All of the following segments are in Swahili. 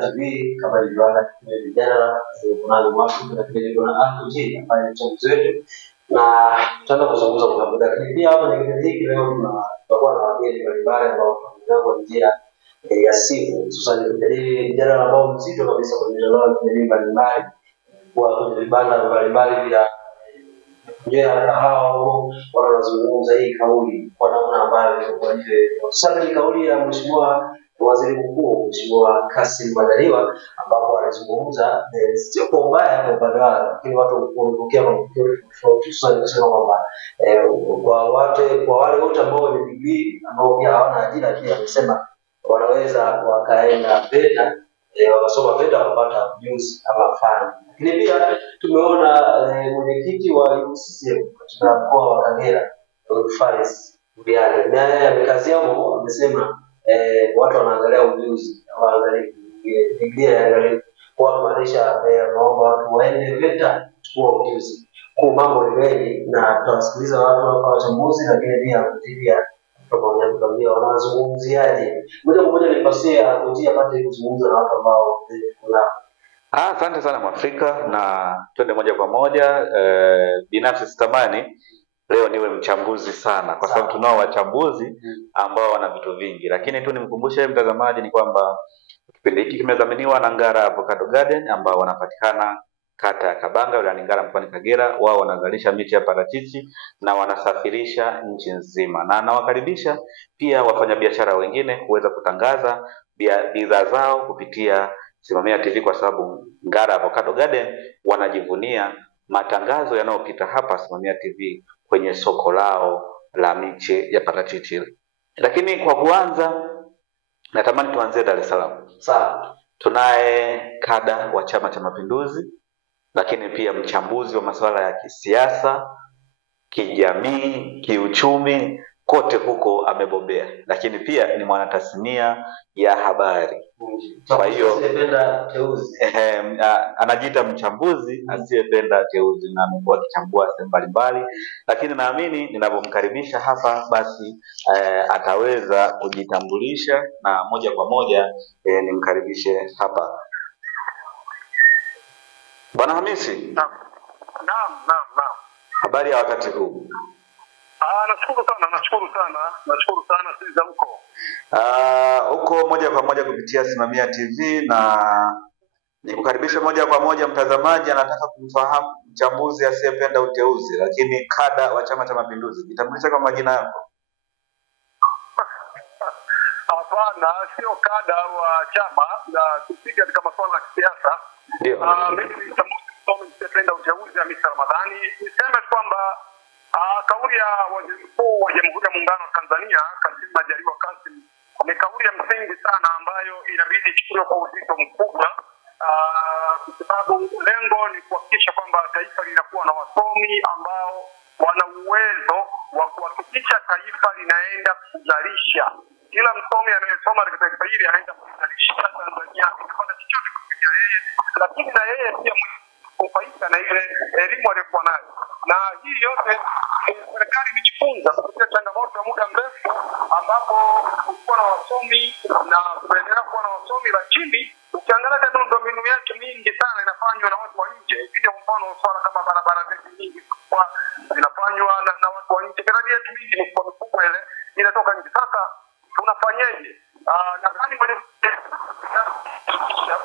TV kama ilivyoanza kipindi vijana kuna mwafaka na kipindi kuna RG ambaye ni mchambuzi wetu na tutaenda kuzungumza kwa muda. Lakini pia hapa ni kipindi hiki leo tutakuwa na wageni mbalimbali ambao tunaongea kwa njia ya simu, hususan kujadili mjadala ambao mzito kabisa kwa mitandao ya kijamii mbalimbali, kwa kwenye vibanda mbalimbali vya hao wanazungumza hii kauli kwa namna ambayo sasa ni kauli ya Mheshimiwa Waziri Mkuu Mheshimiwa Kassim Majaliwa, ambapo anazungumza sio kwa ubaya kwa upande wake, lakini watu wamepokea kwa tofauti sana, kusema kwamba kwa wale wote ambao wenye degree ambao pia hawana ajira, pia amesema wanaweza wakaenda VETA wakasoma VETA kupata ujuzi ama fani. Lakini pia tumeona mwenyekiti wa CCM katika mkoa wa Kagera Faris Mbiane naye amekazia hapo, amesema watu wanaangalia ujuzi ama angalia degree angalia kwa maanisha naomba watu waende VETA kwa ujuzi. Kwa mambo ni mengi na tutasikiliza watu hapa wachambuzi, lakini pia tunakuambia wanazungumziaje. Moja kwa moja nipasie kutia pate kuzungumza na watu ambao kuna asante sana Mwafrika, na twende moja kwa moja. Binafsi sitamani leo niwe mchambuzi sana kwa sababu tunao wachambuzi ambao wana vitu vingi, lakini tu nimkumbushe mtazamaji ni kwamba kipindi hiki kimedhaminiwa na Ngara Avocado Garden ambao wanapatikana kata ya Kabanga wilayani Ngara mkoani Kagera. Wao wanazalisha miti ya parachichi na wanasafirisha nchi nzima, na nawakaribisha pia wafanyabiashara wengine kuweza kutangaza bidhaa zao kupitia Simamia TV, kwa sababu Ngara Avocado Garden wanajivunia matangazo yanayopita hapa Simamia TV kwenye soko lao la miche ya parachichi. Lakini kwa kuanza natamani tuanzie Dar es Salaam. Sawa. Tunaye kada wa Chama cha Mapinduzi, lakini pia mchambuzi wa masuala ya kisiasa, kijamii, kiuchumi, kote huko amebobea, lakini pia ni mwanatasnia ya habari. Kwa hiyo anajiita mchambuzi asiyependa teuzi na amekuwa akichambua sehemu mbalimbali, lakini naamini ninapomkaribisha hapa basi ataweza kujitambulisha, na moja kwa moja nimkaribishe hapa Bwana Hamisi. Naam. Habari ya wakati huu? Nashukuru sana sisi za huko. Huko moja kwa moja kupitia Simamia TV, na nikukaribisha moja kwa moja mtazamaji anataka kumfahamu mchambuzi asiyependa uteuzi lakini kada wa Chama cha Mapinduzi. Jitambulisha kwa majina yako. Hapana, sio kada wa chama na tusiki katika masuala ya kisiasa. Ndio. Mimi ni mchambuzi asiyependa uteuzi Hamisa Ramadhani. Niseme kwamba kauli ya Waziri Mkuu wa Jamhuri ya Muungano wa Tanzania Kassim Majaliwa ni kauli ya msingi sana ambayo inabidi ichukuliwe kwa uzito mkubwa, kwa sababu lengo ni kuhakikisha kwamba taifa linakuwa na wasomi ambao wana uwezo wa kuhakikisha taifa linaenda kuzalisha. Kila msomi anayesoma katika taifa hili anaenda kuzalisha Tanzania ikapata chochote kupitia yeye, lakini na yeye pia kufaika na ile elimu aliyokuwa nayo. Na hii yote serikali imejifunza kupitia changamoto ya muda mrefu ambapo kulikuwa na wasomi na kuendelea kuwa na wasomi, lakini ukiangalia tena miundombinu yake mingi sana inafanywa na watu wa nje. Vile kwa mfano swala kama barabara zetu nyingi kwa zinafanywa na watu wa nje. Miradi yetu mingi ni kwa mikubwa ile inatoka nje. Sasa tunafanyaje? Nadhani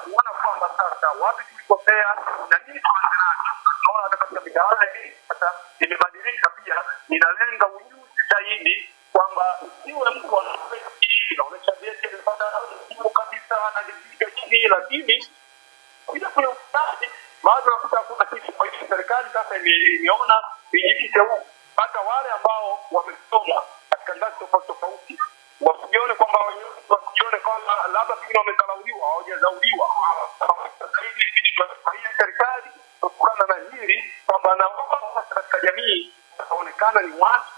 kuona kwamba sasa wapi tulikosea na nini tunaanza. Naona hata katika midawala hii sasa imebadilika, pia inalenga ujuzi zaidi, kwamba iwe mtu anaonyesha vyeti vipata kabisa na jisikia chini, lakini bila kule ufisadi baada ya kutafuta kitu. Kwa hiyo serikali sasa imeona ijikite huko, hata wale ambao wamesoma katika ngazi tofauti wasione kwamba labda pengine wamekalauliwa, hawajazauliwa zaidi. Serikali kutokana na hili kwamba na wao katika jamii wataonekana ni watu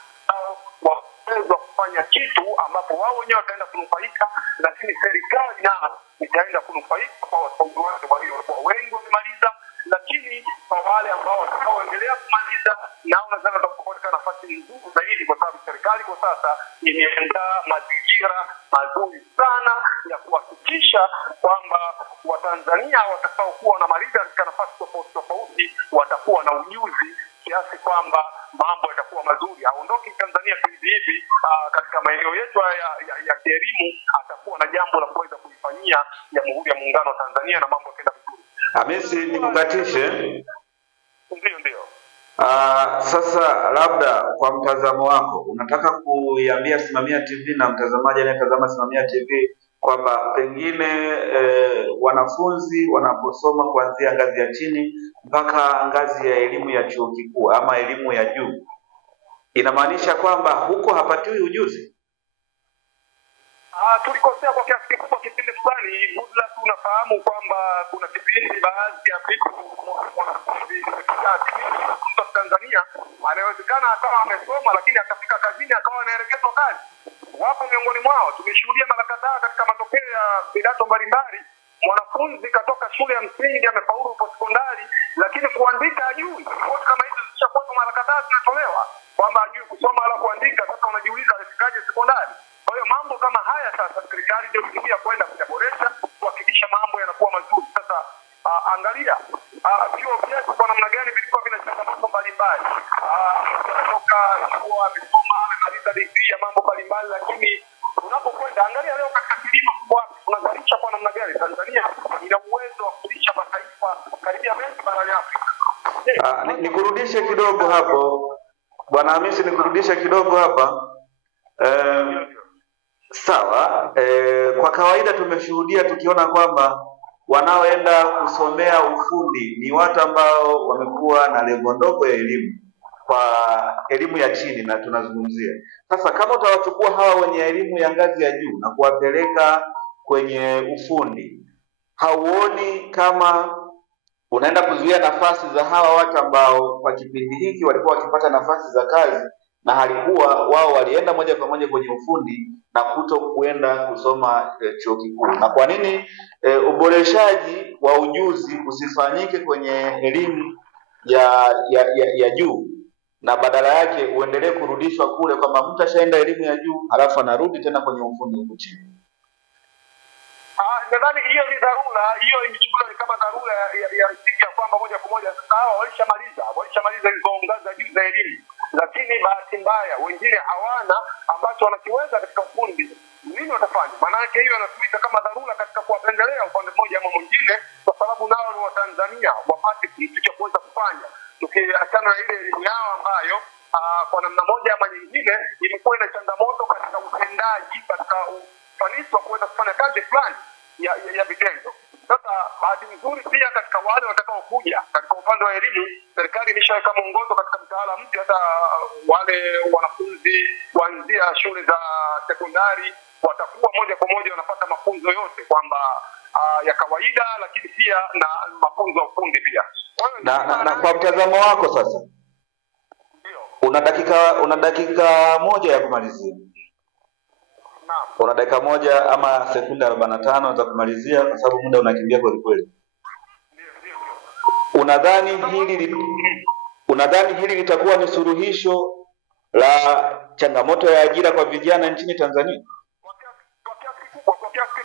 waweza kufanya kitu ambapo wao wenyewe wataenda kunufaika, lakini serikali nayo itaenda kunufaika kwa wasomi wake. Kwa hiyo wengi wamemaliza, lakini kwa wale ambao watakaoendelea kumaliza nao nadhani watapata nafasi nzuri zaidi, kwa sababu serikali kwa sasa imeandaa mazingira mazuri sana ya kuhakikisha kwamba Watanzania watakaokuwa wanamaliza katika nafasi tofauti tofauti watakuwa na ujuzi kiasi kwamba mambo yatakuwa mazuri. Haondoki Tanzania hivi hivi katika maeneo yetu ya kielimu, atakuwa na jambo la kuweza kuifanyia Jamhuri ya Muungano wa Tanzania na mambo yataenda vizuri. Hamisi, nikukatishe. Ndio. Sasa labda kwa mtazamo wako unataka kuiambia Simamia TV na mtazamaji anayetazama Simamia TV kwamba pengine wanafunzi wanaposoma kuanzia ngazi ya chini mpaka ngazi ya elimu ya chuo kikuu ama elimu ya juu, inamaanisha kwamba huko hapatiwi ujuzi? Tulikosea kwa kiasi kikubwa kipindi fulani. Goodluck, tunafahamu kwamba kuna kipindi baadhi ya vitu kwa Tanzania anawezekana akawa amesoma lakini akafika kazini akawa anaelekezwa kazi. Wapo miongoni mwao, tumeshuhudia mara kadhaa katika matokeo ya vidato mbalimbali, mwanafunzi katoka shule ya msingi amefaulu kwa sekondari lakini kuandika hajui. Kwa kama hizo zishakuwa mara kadhaa zinatolewa kwamba hajui kusoma wala kuandika. Sasa unajiuliza alifikaje sekondari? Kwa hiyo mambo kama haya sasa serikali ndio ikifikia kwenda kuyaboresha kuhakikisha mambo yanakuwa mazuri. Sasa angalia vyuo vyetu kwa namna gani vilikuwa vina changamoto mbalimbali. Kutoka chuo amesoma amemaliza degree ya mambo mbalimbali, lakini unapokwenda angalia leo katika kilimo tunazalisha kwa namna gani. Tanzania ina uwezo wa kulisha mataifa karibia mengi barani Afrika. Nikurudishe kidogo hapo Bwana Hamisi, nikurudishe kidogo hapa. Sawa, kwa kawaida tumeshuhudia tukiona kwamba wanaoenda kusomea ufundi ni watu ambao wamekuwa na level ndogo ya elimu, kwa elimu ya chini na tunazungumzia. Sasa kama utawachukua hawa wenye elimu ya ngazi ya juu na kuwapeleka kwenye ufundi, hauoni kama unaenda kuzuia nafasi za hawa watu ambao kwa kipindi hiki walikuwa wakipata nafasi za kazi na halikuwa wao walienda moja kwa moja kwenye ufundi na kuto kuenda kusoma chuo kikuu? Na kwa nini uboreshaji wa ujuzi usifanyike kwenye elimu ya juu na badala yake uendelee kurudishwa kule kwamba mtu ashaenda elimu ya juu halafu anarudi tena kwenye ufundi huko chini? Nadhani hiyo ni dharura, hiyo imechukuliwa kama dharura ya kwamba moja kwa moja sasa hao walishamaliza hizo ngazi za juu za elimu, lakini bahati mbaya wengine hawana ambacho wanakiweza katika ufundi. Nini watafanya? Maana yake hiyo inatumika kama dharura katika kuwapendelea upande mmoja ama mwingine, kwa sababu nao ni Watanzania wapate kitu cha kuweza kufanya, tukiachana na ile elimu yao ambayo kwa namna moja ama nyingine ilikuwa ina changamoto katika utendaji, katika ufanisi wa kuweza kufanya kazi fulani ya vitendo. Sasa bahati nzuri pia katika wale watakaokuja katika upande wa elimu, serikali imeshaweka mwongozo katika mtaala mpya, hata wale wanafunzi kuanzia shule za sekondari watakuwa moja kwa moja wanapata mafunzo yote kwamba ya kawaida, lakini pia na mafunzo ya ufundi pia. Na kwa mtazamo wako sasa, una dakika moja ya kumalizia. Una dakika moja ama sekunde 45 za kumalizia kwa sababu muda unakimbia kweli kweli. Unadhani hili litakuwa ni suluhisho la changamoto ya ajira kwa vijana nchini Tanzania? Kwa kiasi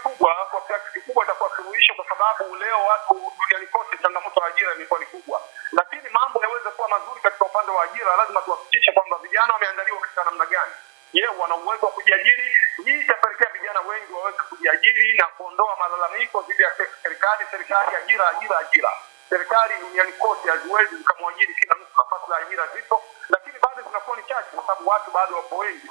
kikubwa itakuwa suluhisho, kwa sababu leo watu duniani kote changamoto ya ajira imekuwa ni kubwa. Lakini mambo yaweze kuwa mazuri katika upande wa ajira, lazima tuhakikishe kwamba vijana wameandaliwa katika namna gani. Wana uwezo wa kujiajiri. Hii itapelekea vijana wengi waweze kujiajiri na kuondoa malalamiko dhidi ya serikali, ajira. Serikali duniani kote haziwezi zikamwajiri kila mtu, nafasi za ajira zipo, lakini bado zinakuwa ni chache kwa sababu watu bado wapo wengi.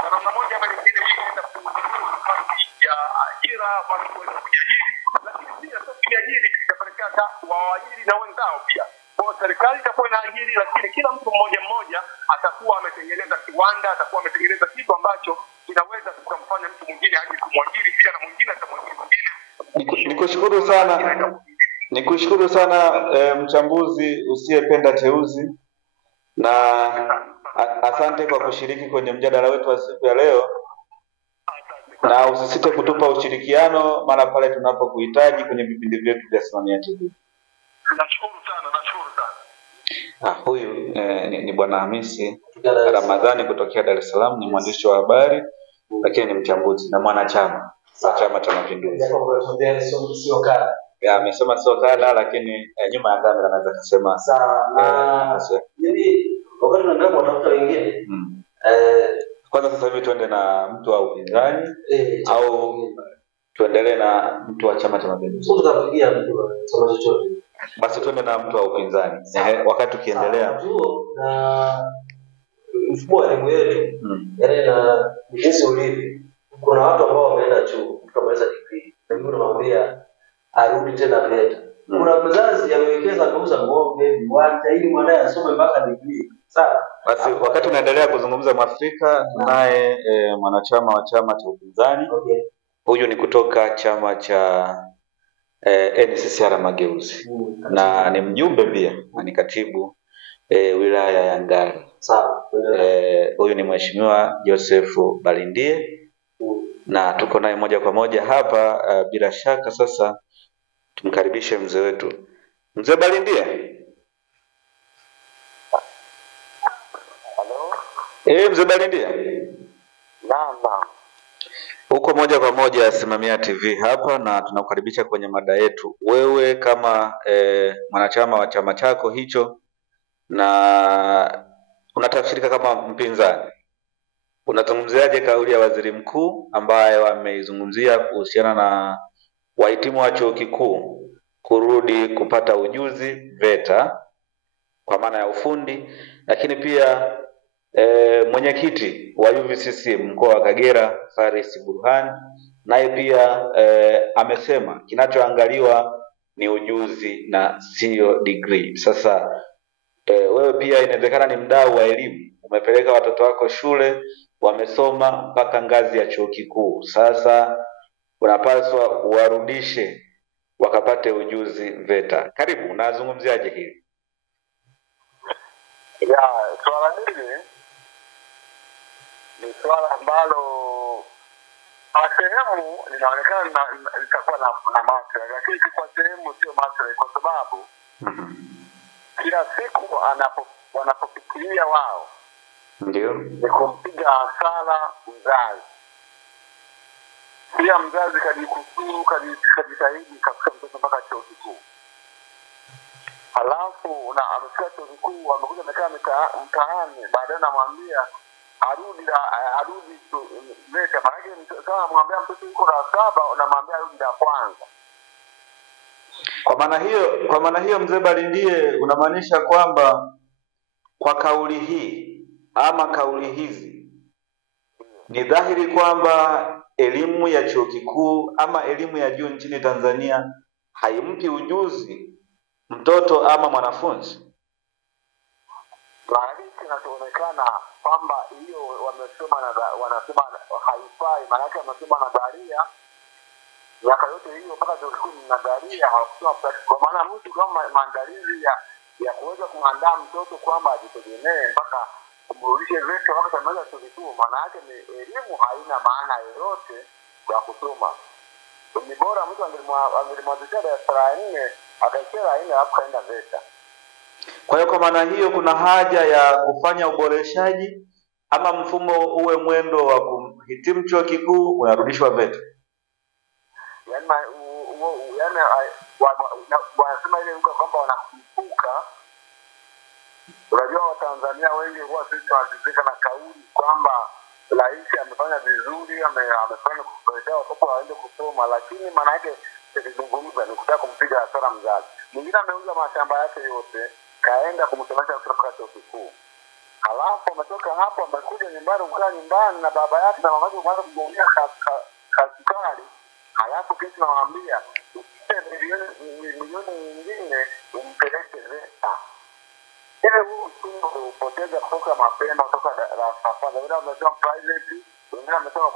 Kwa namna moja ama nyingine hii inaenda kupunguza nafasi ya ajira, watu kuweza kujiajiri, lakini pia sio kujiajiri itapelekea waajiri na wenzao pia. Kwa serikali itakuwa inaajiri, lakini kila mtu mmoja atakuwa ametengeneza kiwanda, atakuwa ametengeneza kitu ambacho kinaweza kumfanya mtu mwingine aje kumwajiri pia na mwingine atamwajiri mwingine. Nikushukuru sana mchambuzi usiyependa teuzi, na asante kwa kushiriki kwenye mjadala wetu wa siku ya leo, na usisite kutupa ushirikiano mara pale tunapokuhitaji kwenye vipindi vyetu vya Simamia TV. Nashukuru sana. Huyu ni Bwana Hamisi Ramadhani kutokea Dar es Salaam, ni mwandishi wa habari lakini ni mchambuzi na mwanachama. wa Chama cha Mapinduzi. Sio kala. Ya amesema sio kala, lakini nyuma ya kamera anaweza kusema sawa. Mimi wakati tunaendelea kutafuta wengine kwanza sasa hivi tuende na mtu wa upinzani au tuendelee na mtu wa Chama cha Mapinduzi? Sio tutapigia mtu wa chama chochote. Basi tuende na mtu wa upinzani. Wakati tukiendelea na mfumo wa elimu yetu yaani na jinsi ulivyo, kuna watu ambao wameenda chuo tukamaliza degree na mimi namwambia arudi tena VETA. Kuna mzazi amewekeza kuuza ng'ombe viwanja ili mwanae asome mpaka degree. Sawa. Basi wakati tunaendelea kuzungumza Mwafrika, tunaye mwanachama wa chama cha upinzani. Huyu ni kutoka chama cha NCCR Mageuzi na ni mjumbe pia na ni katibu wilaya ya Ngara. Sawa. Huyu ni Mheshimiwa Joseph Balindie na tuko naye moja kwa moja hapa. Bila shaka sasa tumkaribishe mzee wetu. Mzee Balindie. Hello? Mzee Balindie. Naam. Uko moja kwa moja Simamia TV hapa na tunakukaribisha kwenye mada yetu. Wewe kama mwanachama wa chama chako hicho na unatafsirika kama mpinzani, unazungumziaje kauli ya waziri mkuu ambaye wameizungumzia kuhusiana na wahitimu wa chuo kikuu kurudi kupata ujuzi VETA kwa maana ya ufundi, lakini pia mwenyekiti wa UVCC mkoa wa Kagera Faris Burhan naye pia amesema kinachoangaliwa ni ujuzi na sio degree. Sasa wewe pia inawezekana ni mdau wa elimu, umepeleka watoto wako shule wamesoma mpaka ngazi ya chuo kikuu, sasa unapaswa uwarudishe wakapate ujuzi VETA. Karibu, nazungumziaje hili? Ya, swala hili ni swala ambalo kwa sehemu linaonekana litakuwa na maslahi, lakini kwa sehemu sio maslahi, kwa sababu kila siku wanapofikiria wao ndio ni kumpiga hasara mzazi. Pia mzazi kajikusuru kajitahidi katika mtoto mpaka chuo kikuu, halafu na amefika chuo kikuu amekuja amekaa mtaani, baadaye namwambia arudi VETA. Maana kama mwambia mtoto yuko la 7 unamwambia arudi la kwanza. Kwa maana hiyo mzee Balindie, unamaanisha kwamba kwa kauli hii ama kauli hizi ni dhahiri kwamba elimu ya chuo kikuu ama elimu ya juu nchini Tanzania haimpi ujuzi mtoto ama mwanafunzi? Bali kinachoonekana kwamba hiyo wanasema haifai, maana yake wanasema nadharia miaka yote hiyo mpaka chuo kikuu ni nadharia, hawakusema practical. Kwa maana mtu kama maandalizi ya kuweza kumwandaa mtoto kwamba ajitegemee mpaka kumrudishe VETA wakati amaliza chuo kikuu, maana yake ni elimu haina maana yoyote ya kusoma. Ni bora mtu angelimwazisha darasa la 4 akaishia la 4 alafu kaenda VETA. Kwa hiyo kwa maana hiyo kuna haja ya kufanya uboreshaji ama mfumo uwe mwendo wa kuhitimu chuo kikuu unarudishwa VETA. Yaani wanasema ile lugha kwamba wanakumbuka. Unajua Watanzania wengi huwa sisi tunazizika na kauli kwamba rais amefanya vizuri, amefanya kupelekea watoto waende kusoma, lakini maana yake ikizungumza ni kutaka kumpiga hasara mzazi. Mwingine ameuza mashamba yake yote kaenda kumsomesha kutoka chuo kikuu, halafu ametoka hapo amekuja nyumbani kukaa nyumbani na baba yake na mama yake kuanza kugongea kasukari, halafu kesho nawaambia milioni nyingine umpeleke VETA. Ile huu upoteza kutoka mapema kutoka darasa kwanza. Wengine wamesoma private, wengine wamesoma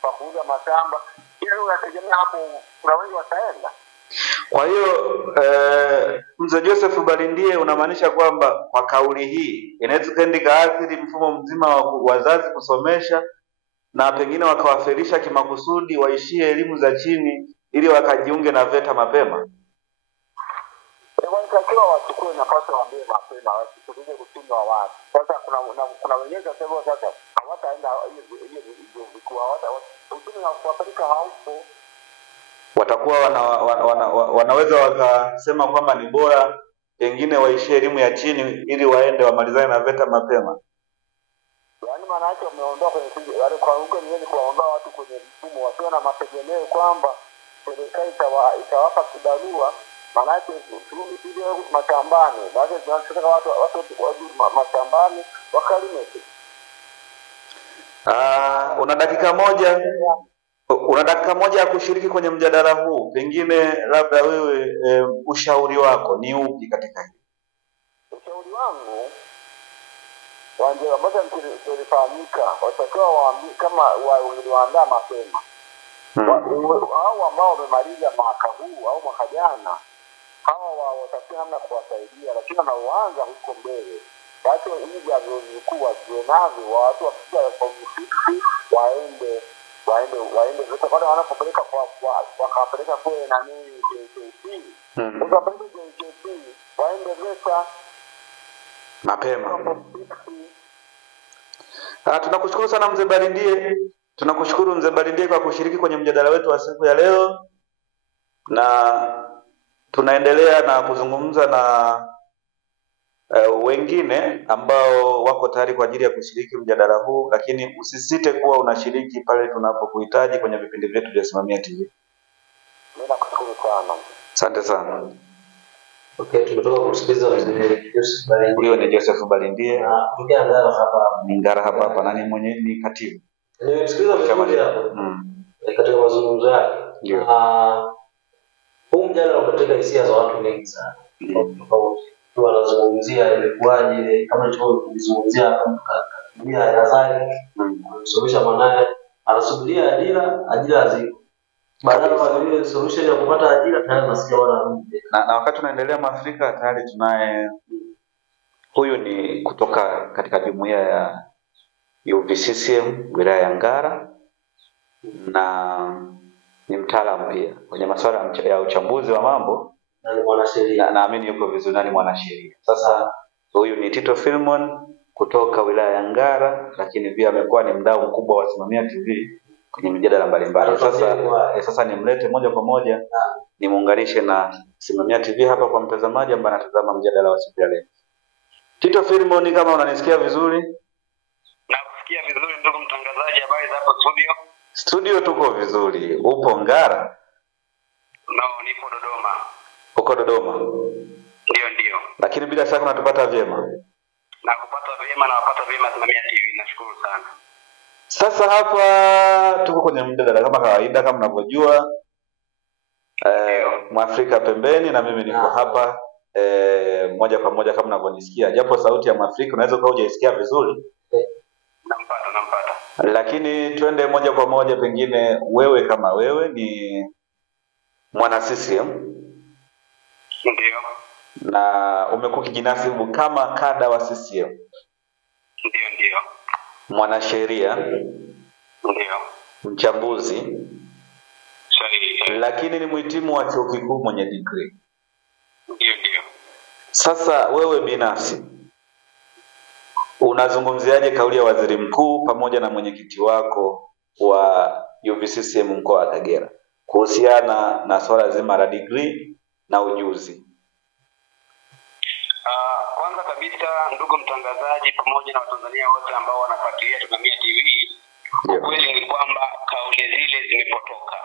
kwa kuuza mashamba. Ile unategemea hapo kuna wengi wataenda. Kwa hiyo mzee Joseph Balindie, unamaanisha kwamba kwa kauli hii inaweza kwenda kaathiri mfumo mzima wa wazazi kusomesha na pengine wakawafirisha kimakusudi waishie elimu za chini ili wakajiunge na VETA mapema? Wanatakiwa wachukue nafasi waambie mapema, wasikuja kutunga watu. Sasa kuna wengine sasa hawataenda hiyo vikuu, uchumi hawapeleka haupo. Watakuwa wanaweza wakasema kwamba ni bora pengine waishie elimu ya chini ili waende wamalizane na VETA mapema. Yaani maana yake wameondoa kwenye wale kwa huko ni kuwaondoa watu kwenye mfumo wasio na mategemeo kwamba serikali itawapa kibarua. Maana yake turudi video mashambani, baada ya tunataka watu waje mashambani wakalime. Una dakika moja ya kushiriki kwenye mjadala huu. Pengine labda wewe ushauri wako ni upi katika hili? Ushauri wangu wanje ambacho nilifahamika watakiwa waambie kama waliwaandaa mapema. Hao ambao wamemaliza mwaka huu au mwaka jana, hawa watakiwa namna kuwasaidia, lakini wanaoanza huko mbele watu hivi ndio vikuu wazionavyo, watu wakija kwa mfiki waende zote pale wanapopeleka wakapeleka kule na nini JKT. Wakapeleka JKT waende VETA mapema. Tunakushukuru sana mzee Barindie. Tunakushukuru mzee Barindie kwa kushiriki kwenye mjadala wetu wa siku ya leo, na tunaendelea na kuzungumza na wengine ambao wako tayari kwa ajili ya kushiriki mjadala huu, lakini usisite kuwa unashiriki pale tunapokuhitaji kwenye vipindi vyetu vya Simamia TV. Mimi nakushukuru sana. Asante sana. Okay, tumetoka kumsikiliza mzee Joseph Barindie. Huyo ni Joseph Barindie. Kutoka Ngara hapa. Ngara hapa nani mwenye ni katibu. Nimemsikiliza vizuri hapo. Katika mazungumzo yake. Huu mjadala unateka hisia za watu wengi sana. Tofauti. Wanazungumzia imekuwaje kama tulizungumzia ya Razali anasomesha mwanae anasubiria ajira haziko, badala ya ile solution ya kupata ajira tayari nasikia na wakati tunaendelea Afrika tayari tunaye huyu ni kutoka katika jumuiya ya UVCCM wilaya ya Ngara, na ni mtaalamu pia kwenye masuala ya uchambuzi wa mambo. Ni mwanasheria. Naamini yuko vizuri, nani mwanasheria. Sasa huyu ni Tito Philemon kutoka wilaya ya Ngara, lakini pia amekuwa ni mdau mkubwa wa Simamia TV kwenye mijadala mbalimbali. Sasa nimlete moja kwa moja nimuunganishe na Simamia TV hapa kwa mtazamaji ambaye anatazama mjadala wa siku ya leo. Tito Philemon, kama unanisikia vizuri? Nakusikia vizuri ndugu mtangazaji, habari za hapo studio? Studio tuko vizuri. Upo Ngara? Nipo Dodoma. Uko Dodoma? Ndio. Lakini bila shaka unatupata vyema. Nakupata vyema na wapata vyema Simamia TV, nashukuru sana. Sasa hapa tuko kwenye mjadala kama kawaida, kama mnavyojua. Mwafrika pembeni na mimi niko hapa moja kwa moja kama mnavyonisikia. Japo sauti ya Mwafrika unaweza kuwa hujaisikia vizuri. Nampata. Lakini twende moja kwa moja, pengine wewe kama wewe ni mwana CCM. Ndio. Na umekuwa kijinasibu kama kada wa CCM. Ndio. Mwanasheria. Ndio. Mchambuzi. Sahihi. Lakini ni mhitimu wa chuo kikuu mwenye degree. Ndio. Sasa wewe binafsi unazungumziaje kauli ya waziri mkuu pamoja na mwenyekiti wako wa UVCCM mkoa wa Kagera kuhusiana na swala zima la degree na ujuzi? Kwanza kabisa ndugu mtangazaji pamoja na Watanzania wote ambao wanafuatilia Simamia TV, kweli ni kwamba kauli zile zimepotoka.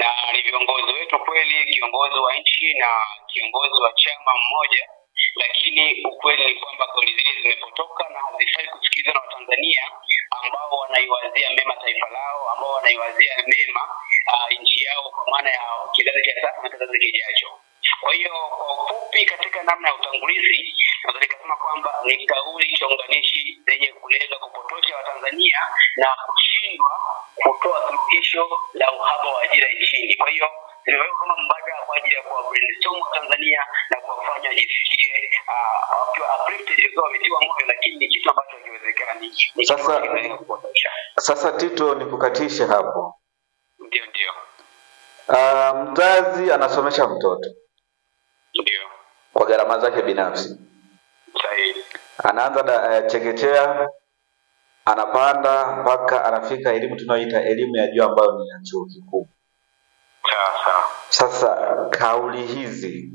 Na ni viongozi wetu kweli, kiongozi wa nchi na kiongozi wa chama mmoja, lakini ukweli ni kwamba kauli zile zimepotoka na hazifai kusikizwa na Watanzania ambao wanaiwazia mema taifa lao, ambao wanaiwazia mema nchi yao kwa maana ya kizazi cha sasa na kizazi kijacho. Kwa hiyo kwa ufupi, katika namna ya utangulizi naweza nikasema kwamba ni kauli chonganishi zenye kulenga kupotosha Watanzania na kushindwa kutoa suluhisho la uhaba wa ajira nchini. Kwa hiyo zimewekwa kama mbadala kwa ajili ya kuwa brainstorm Tanzania na kuwafanya jisikie wakiwa uplifted, kwa wametiwa moyo, lakini ni kitu ambacho hakiwezekani. Sasa Tito, nikukatishe hapo. Ndio. Mzazi anasomesha mtoto. Ndio. Kwa gharama zake binafsi. Sahihi. Anaanza chekechea, anapanda mpaka anafika elimu tunayoita elimu ya juu ambayo ni ya chuo kikuu. Sasa kauli hizi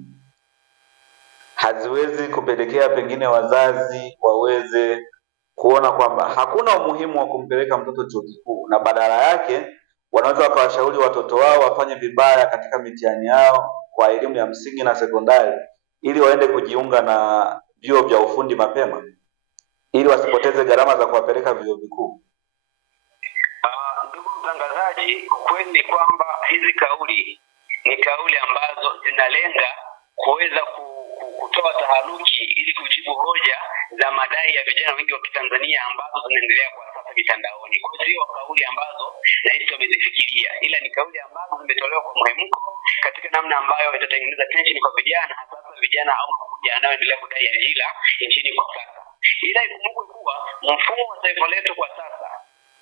haziwezi kupelekea pengine wazazi waweze kuona kwamba hakuna umuhimu wa kumpeleka mtoto chuo kikuu, na badala yake wanaweza wakawashauri watoto wao wafanye vibaya katika mitihani yao kwa elimu ya msingi na sekondari ili waende kujiunga na vyuo vya ufundi mapema ili wasipoteze gharama za kuwapeleka vyuo vikuu. Ndugu mtangazaji, kweli ni kwamba hizi kauli ni kauli ambazo zinalenga kuweza kutoa taharuki ili kujibu hoja za madai ya vijana wengi wa Kitanzania ambazo zinaendelea kwa sasa mitandaoni. Kwa hiyo sio kauli ambazo nahisi wamezifikiria, ila ni kauli ambazo zimetolewa kwa mhemko katika namna ambayo itatengeneza tension kwa vijana, hasa vijana au makundi yanayoendelea kudai ajira nchini kwa sasa. Ila ikumbukwe kuwa mfumo wa taifa letu kwa sasa,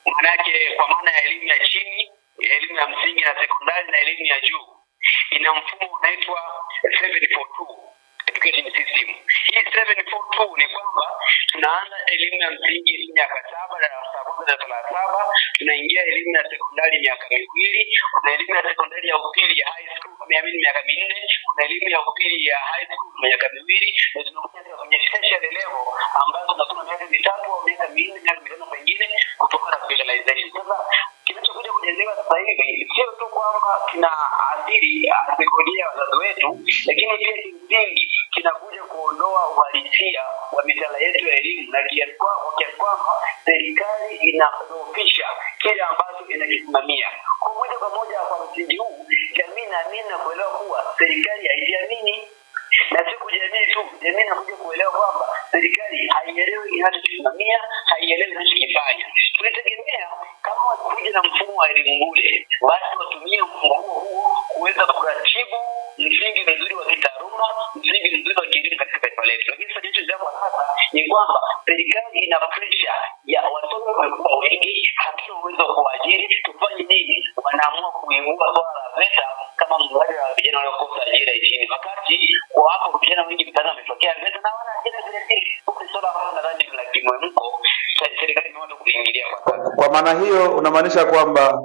manake kwa maana ya elimu ya chini, elimu ya msingi na sekondari na elimu ya juu, ina mfumo unaitwa 742 education system. Hii 742 ni kwamba tunaanza elimu ya msingi miaka 7, darasa 1 darasa la 7, tunaingia elimu ya sekondari miaka 2, kuna elimu ya sekondari ya upili ya high school miaka 4, kuna elimu ya upili ya high school miaka 2, na tunakuja kwenye tertiary level ambazo tunasoma miaka 3 au miaka 4, miaka 5 pengine kutokana na specialization. Sasa kinachokuja kujengewa sasa hivi sio tu kwamba kinaathiri rekodi ya wazazi wetu, lakini pia kimsingi kinakuja kuondoa uhalisia wa mitaala yetu ya elimu, na kiasi kwamba serikali inadhoofisha kile ambacho inakisimamia. Kwa moja kwa moja kwa msingi huu, jamii naamini na kuelewa kuwa serikali haijiamini, na si kujiamini tu, jamii inakuja kuelewa kwamba serikali haielewi inachokisimamia, haielewi inachokifanya. Tulitegemea kama wakuja na mfumo wa elimu bure, basi watumie mfumo huo kuweza kuratibu msingi mzuri wa kitaaluma, msingi mzuri wa kielimu katika taifa letu. Lakini sasa hicho jambo sasa ni kwamba serikali ina pressure ya watoto walikuwa wengi, hatuna uwezo wa kuajiri, tufanye nini? Wanaamua kuibua swala la VETA kama mmoja wa vijana waliokosa ajira nchini, wakati kwa hapo vijana wengi mtaani wametokea VETA na wana ajira vile vile. Huko swala ambalo nadhani la kimwemko serikali imeanza kuingilia kwa sasa. Kwa maana hiyo unamaanisha kwamba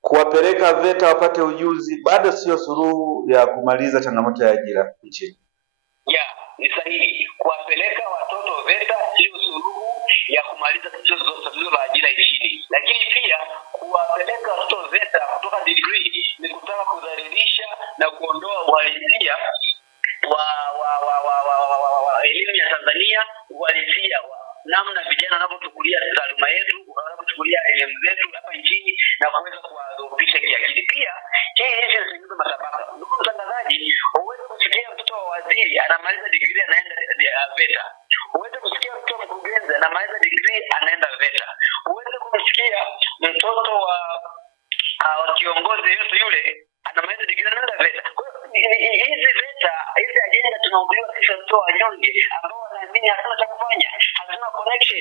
kuwapeleka VETA wapate ujuzi bado sio suluhu ya kumaliza changamoto ya ajira nchini? Ni sahihi. Kuwapeleka watoto VETA sio suluhu ya kumaliza tatizo la ajira nchini, lakini pia kuwapeleka watoto VETA kutoka degree ni kutaka kudhalilisha na kuondoa uhalisia wa elimu ya Tanzania, uhalisia namna vijana wanavyochukulia taaluma yetu, wanavyochukulia elimu zetu hapa nchini, na kuweza kuwadhoofisha kiakili. Pia hii inatengeneza matabaka. Ndugu mtangazaji, huwezi kusikia mtoto wa waziri anamaliza degree anaenda VETA. Huwezi kusikia mtoto wa mkurugenzi anamaliza degree anaenda VETA. Huwezi kumsikia mtoto wa kiongozi yote yule anamaliza degree anaenda VETA. Hizi VETA, hizi ajenda tunaongelea sisi watoto wanyonge ambao wanaamini hakuna cha kufanya, hatuna connection.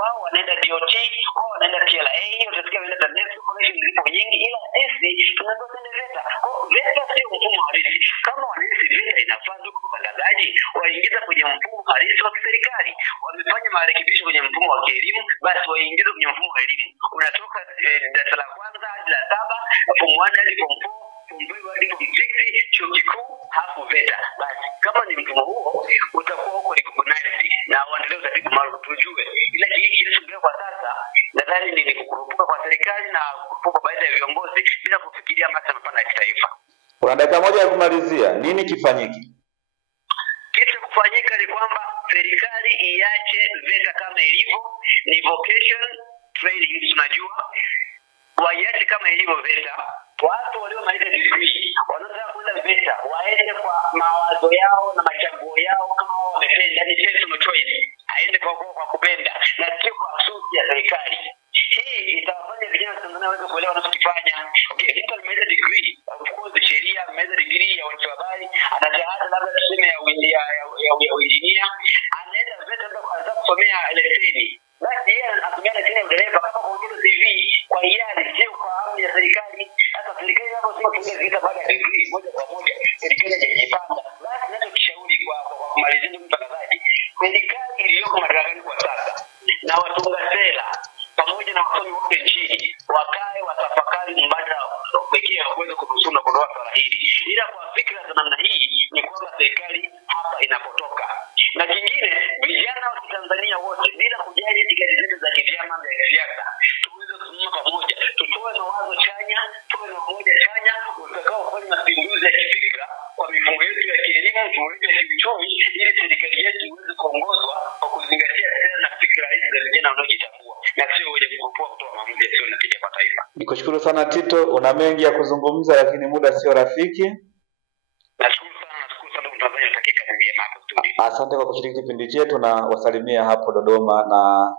Wao wanaenda DOT, wao wanaenda TLA, utasikia wanaenda next connection zipo nyingi, ila sisi tunaenda kwenda VETA. Kwa VETA sio mfumo halisi. Kama wanahisi VETA inafaa ndugu mtangazaji, waingiza kwenye mfumo halisi wa serikali. Wamefanya marekebisho kwenye mfumo wa kielimu, basi waingize kwenye mfumo wa elimu. Unatoka darasa la 1 hadi la 7, form 1 hadi form 4, chuo kikuu hapo VETA. Basi kama ni mfumo huo utakuwa huko recognized na waendelee utatibu maalum tujue. Ila hiki kinachoendelea kwa sasa nadhani ni kukurupuka kwa serikali na kukurupuka baadhi ya viongozi bila kufikiria masuala mapana ya kitaifa. Kuna dakika moja ya kumalizia, nini kifanyike? Kitu kufanyika ni kwamba serikali iache VETA kama ilivyo, ni vocation training tunajua, waiache kama ilivyo VETA. Watu waliomaliza degree wanataka kwenda VETA waende kwa mawazo yao na machaguo yao, kama wao wamependa, ni personal choice, aende kwa kupenda na sio kwa asusi ya serikali. Hii itawafanya vijana Tanzania waweze kuelewa wanachokifanya. Mtu amemaliza degree, of course sheria, amemaliza degree ya uandishi wa habari, ana shahada labda tuseme ya engineer, anaenda VETA ndio kuanza kusomea leseni. Basi yeye anatumia leseni ya udereva kama kuongeza CV kwa hiari, sio kwa hamu ya serikali. Sasa serikali inaposema tuongeze VETA baada ya degree, moja kwa moja serikali haijapanga. Basi ninachokishauri kwa kumalizia mtangazaji, serikali iliyoko madarakani kwa sasa na watunga sera pamoja na wasomi wote nchini wakae watafakari mbadala pekee wa kuweza kuruhusu na kuondoa swala hili. Ila kwa fikra za namna hii ni kwamba serikali hapa inapotoka. Na kingine, vijana wa Tanzania wote bila kujali itikadi zetu za kivyama vya kisiasa tuweze kusimama pamoja, tutoe mawazo chanya, tuwe na umoja chanya utakao kufanya mapinduzi ya kifikra kwa mifumo yetu ya kielimu, mifumo yetu ya kiuchumi, ili serikali yetu iweze kuongozwa kwa kuzingatia sera na fikra hizi za vijana wanaojitambua na sio wenye kukupoa kutoa maamuzi yasiyo na tija kwa taifa. Nikushukuru sana Tito, una mengi ya kuzungumza lakini muda sio rafiki. Nashukuru sana Mtanzania, natakia kazi njema hapo studio. Asante kwa kushiriki kipindi chetu na wasalimia hapo Dodoma, na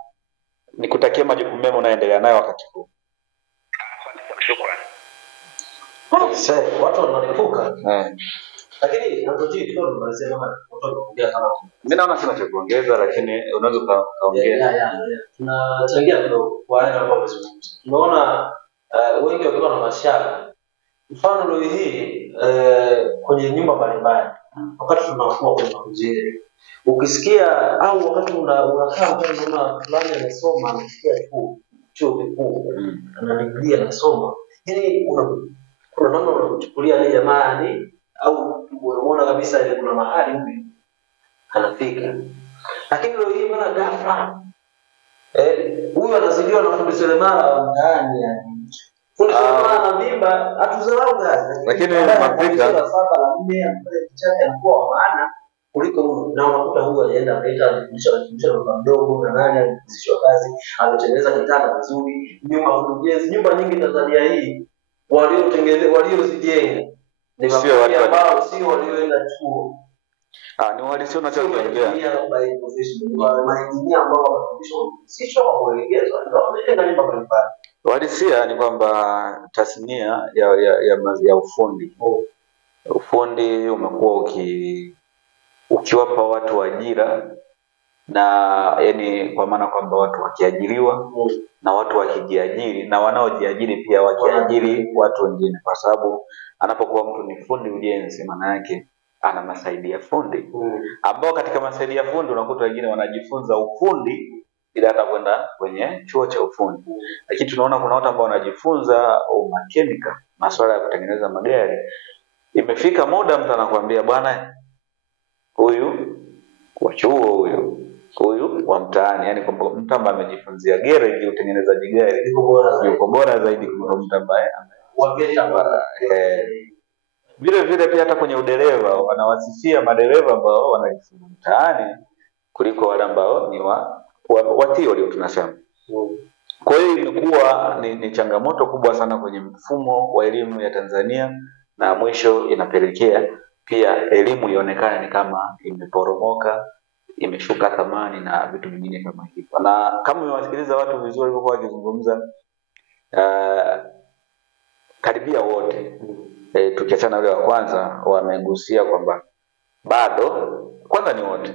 nikutakia majukumu mema unaendelea nayo wakati huu. Asante sana, shukrani. Sasa watu wanalipuka. Lakini natujui tu tunasema watu wanaongea sana. Mimi naona sina cha kuongeza, lakini unaweza kaongea. Tunachangia kidogo kwa wale ambao wamezungumza. Tunaona wengi wakiwa na mashaka. Mfano leo hii kwenye nyumba mbalimbali wakati tunakuwa kwenye kujiri, ukisikia au wakati unakaa unaona fulani anasoma anafikia chuo kikuu na degree anasoma, yani kuna namna unachukulia ile jamaa ni au unaona kabisa ile kuna mahali hivi anafika. Lakini leo hii bwana ghafla huyu anazidiwa na fundi seremala wa mtaani yani. Fundi seremala na mimba atuzarau gani? Lakini Afrika 7 na 4 ambaye kichake anakuwa maana kuliko na unakuta huyu alienda ameleta mshahara mdogo na nani alisishwa kazi, ametengeneza kitanda vizuri, nyumba nyingi Tanzania hii waliozijenga ni sio watu ambao sio walioenda chuo. Ni uhalisia unachoongea. Maengineer ambao wanafundishwa si chuo kwa kuelekezwa ndio wamejenga nyumba mbalimbali. Uhalisia ni kwamba tasnia ya ufundi. Ufundi umekuwa ukiwapa watu ajira, na yani kwa maana kwamba watu wakiajiriwa na watu wakijiajiri na wanaojiajiri pia wakiajiri watu wengine, kwa sababu anapokuwa mtu ni fundi ujenzi maana yake ana masaidia fundi ambao katika masaidia fundi unakuta wengine wanajifunza ufundi bila hata kwenda kwenye chuo cha ufundi. Lakini tunaona kuna watu ambao wanajifunza mechanical, masuala ya kutengeneza magari. Imefika muda mtu anakuambia bwana huyu wa chuo huyu wa mtaani, yani kwamba mtu ambaye amejifunzia garage utengenezaji gari yuko bora zaidi kuliko mtu ambaye vile pia hata kwenye udereva wanawasifia madereva ambao wanajifunza mtaani kuliko wale ambao ni wa theory tunasema. Kwa hiyo imekuwa ni changamoto kubwa sana kwenye mfumo wa elimu ya Tanzania, na mwisho inapelekea pia elimu ionekane ni kama imeporomoka, imeshuka thamani na vitu vingine kama hivyo. Na kama umewasikiliza watu vizuri walivyokuwa wakizungumza, karibia wote tukiachana wale wa kwanza wamegusia kwamba bado kwanza ni wote.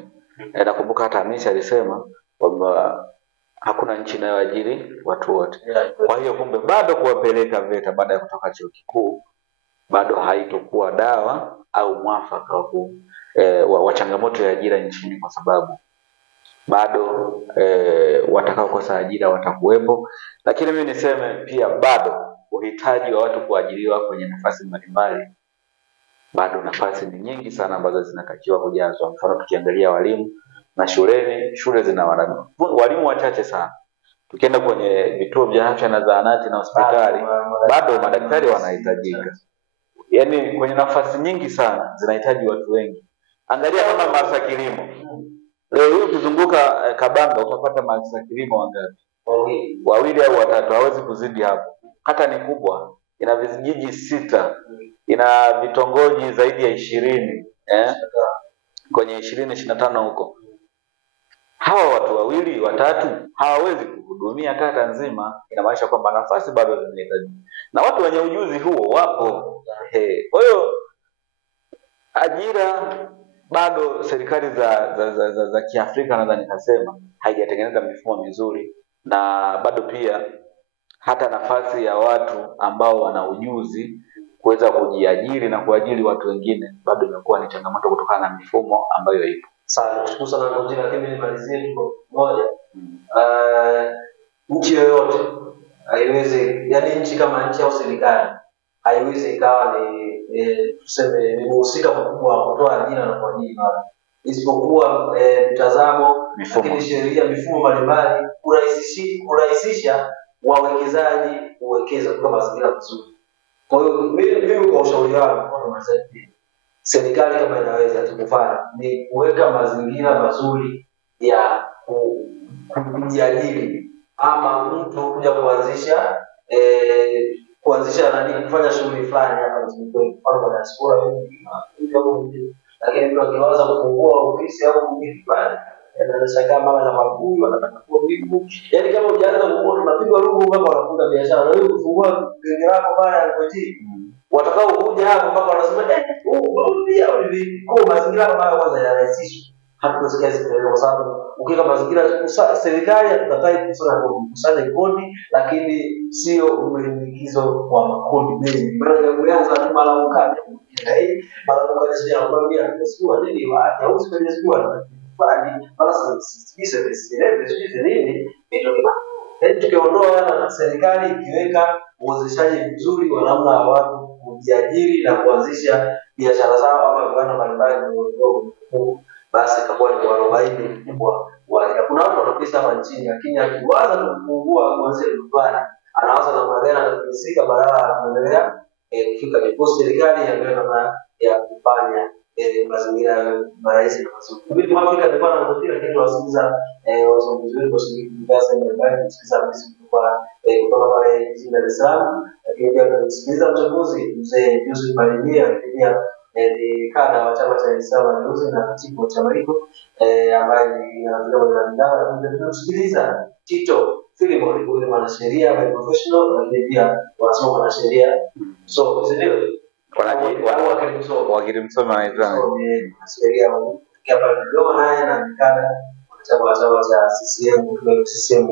Nakumbuka hata Hamisi alisema kwamba hakuna nchi inayoajiri watu wote. Kwa hiyo kumbe bado kuwapeleka VETA baada ya kutoka chuo kikuu bado haitokuwa dawa au mwafaka wa changamoto ya ajira nchini, kwa sababu bado watakaokosa ajira watakuwepo. Lakini mimi niseme pia bado uhitaji wa watu kuajiriwa kwenye nafasi mbalimbali, bado nafasi ni nyingi sana ambazo zinatakiwa kujazwa. Mfano tukiangalia walimu na shule zina walimu wachache sana. Tukienda kwenye vituo vya afya na zahanati na hospitali bado madaktari wanahitajika. Yaani kwenye nafasi nyingi sana zinahitaji watu wengi. Angalia kama maafisa kilimo. Leo hii ukizunguka Kabanga utapata maafisa kilimo wangapi? Wawili au watatu, hawezi kuzidi hapo. Hata ni kubwa, ina vijiji 6, ina vitongoji zaidi ya 20, kwenye 20-25 huko. Hawa watu wawili watatu hawawezi kuhudumia kata nzima. Inamaanisha kwamba nafasi bado zinahitaji. Na watu wenye ujuzi huo wapo. Kwa hiyo ajira bado serikali za Kiafrika nadhani nikasema haijatengeneza mifumo mizuri, na bado pia hata nafasi ya watu ambao wana ujuzi kuweza kujiajiri na kuajiri watu wengine bado imekuwa ni changamoto kutokana na mifumo ambayo ipo. Sana, tukusa na ngojea, lakini nimalizie tu moja. Nchi yoyote haiwezi, yani nchi kama nchi au serikali haiwezi ikawa ni tuseme ni mhusika mkubwa wa kutoa ajira na kuajiri watu, isipokuwa mtazamo, lakini sheria, mifumo mbalimbali kurahisisha wawekezaji kuwekeza katika mazingira mazuri. Kwa hiyo mimi kwa ushauri wangu kwa mazuri, serikali kama inaweza tukufanya ni kuweka mazingira mazuri ya kujiajiri, ama mtu kuja kuanzisha nani, kufanya shughuli fulani hapa nchini kwa diaspora hivi, lakini mtu akiwaza kufungua ofisi au mjini pale anashangaa mama na mabuyu wanataka kuobibu, yani kama ujaanza kuona tunapigwa rungu mpaka wanafunga biashara, na wewe kufungua genge lako pale alipoti watakao kuja hapo mpaka wanasema pia kwa mazingira ambayo kwanza yanarahisishwa. Hatusikia serikali kwa sababu ukiweka mazingira, serikali hatukatai kusanya kodi, lakini sio mlimbikizo wa makodi mengi. Maana umeanza tu mara ukati mara ukati ya kwambia sikuwa nini hausi kwenye sikuwa fulani mara sisi nini ndio tukiondoa serikali ikiweka uwezeshaji mzuri wa namna ya watu kujiajiri na kuanzisha biashara zao ama viwanda mbalimbali ndogo, basi itakuwa ni 40 kubwa. Kuna watu wanapesa hapa nchini, lakini akiwaza kufungua kuanzia dukani anaanza na magari na kusika badala ya kuendelea kufika ni post serikali ya namna ya kufanya mazingira marahisi na mazuri. Mimi Afrika nilikuwa na mtafiti, lakini wasikiza wazungumzi wetu wa sasa mbali kusikiza mimi kwa kutoka pale jijini Dar es Salaam, lakini pia tunasikiliza mchambuzi mzee Yusuf Malimia pia ni kada wa chama cha Islam News na katibu wa chama hicho ambaye ni anaongoza ndani. Tunasikiliza Tito Philemon, huyu ni mwanasheria by professional, lakini pia wanasoma mwanasheria so ndio wakirimsoma na Islam sheria hapa ndio naye na kada chama cha CCM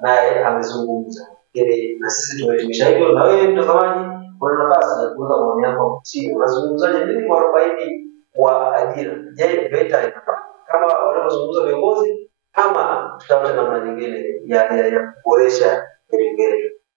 naye amezungumza ili na sisi tumehitimisha hivyo. Na wewe mtazamaji una nafasi ya kuweka maoni yako chini. Unazungumzaje nini kwa 40 wa ajira? Je, VETA kama wanaozungumza viongozi ama tutafuta namna nyingine ya kuboresha